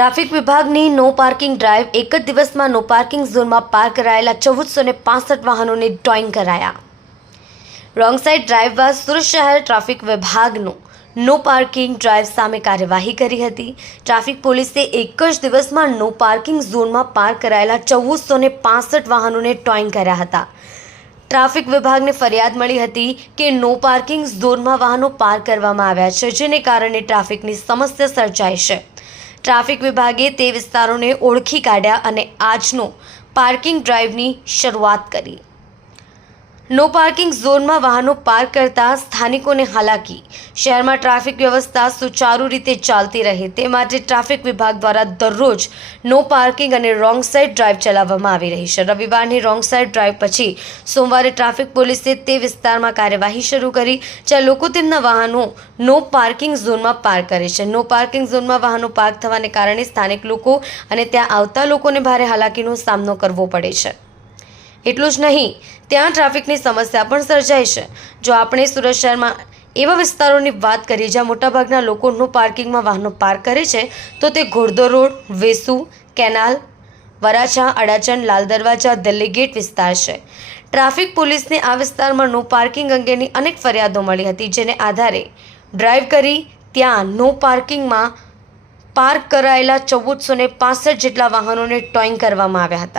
Traffic વિભાગની no parking drive એક જ દિવસમાં નો પાર્કિંગ ઝોનમાં પાર્ક કરાયેલા 1465 વાહનોને ટોઈંગ કરાયા। રોંગ સાઇડ ડ્રાઈવ બાદ સુરત શહેર ટ્રાફિક વિભાગનું નો પાર્કિંગ ડ્રાઈવ સામે કાર્યવાહી કરી હતી। ટ્રાફિક પોલીસે એક જ દિવસમાં નો પાર્કિંગ ઝોનમાં પાર્ક કરાયેલા 1465 વાહનોને ટોઈંગ કર્યા હતા। ટ્રાફિક વિભાગને ફરિયાદ મળી હતી કે નો પાર્કિંગ ઝોનમાં વાહનો પાર્ક કરવામાં આવ્યા છે, જેને કારણે ટ્રાફિકની સમસ્યા સર્જાઈ છે। ટ્રાફિક વિભાગે તે વિસ્તારોને ઓળખી કાઢ્યા અને આજનો પાર્કિંગ ડ્રાઈવની શરૂઆત કરી। નો પાર્કિંગ ઝોનમાં વાહનો પાર્ક કરતા સ્થાનિકોને હાલાકી। શહેરમાં ટ્રાફિક વ્યવસ્થા સુચારુ રીતે ચાલતી રહે તે માટે ટ્રાફિક વિભાગ દ્વારા દરરોજ નો પાર્કિંગ અને રોંગ સાઇડ ડ્રાઈવ ચલાવવામાં આવી રહી છે। રવિવારની રોંગ સાઇડ ડ્રાઈવ પછી સોમવારે ટ્રાફિક પોલીસે તે વિસ્તારમાં કાર્યવાહી શરૂ કરી, જ્યાં લોકો તેમના વાહનો નો પાર્કિંગ ઝોનમાં પાર્ક કરે છે। નો પાર્કિંગ ઝોનમાં વાહનો પાર્ક થવાને કારણે સ્થાનિક લોકો અને ત્યાં આવતા લોકોને ભારે હાલાકીનો સામનો કરવો પડે છે। એટલું જ નહીં, ત્યાં ટ્રાફિકની સમસ્યા પણ સર્જાય છે। જો આપણે સુરત શહેરમાં એવા વિસ્તારોની વાત કરીએ જ્યાં મોટાભાગના લોકો નો પાર્કિંગમાં વાહનો પાર્ક કરે છે, તો તે ઘોડદોર road, Vesu, canal, Varachha, Adajan, Lal Darwaja, Delhi gate વિસ્તાર છે। ટ્રાફિક પોલીસને આ વિસ્તારમાં નો પાર્કિંગ અંગેની અનેક ફરિયાદો મળી હતી, જેને આધારે ડ્રાઈવ કરી ત્યાં નો પાર્કિંગમાં પાર્ક કરાયેલા 1465 જેટલા વાહનોને ટોઈંગ કરવામાં આવ્યા હતા।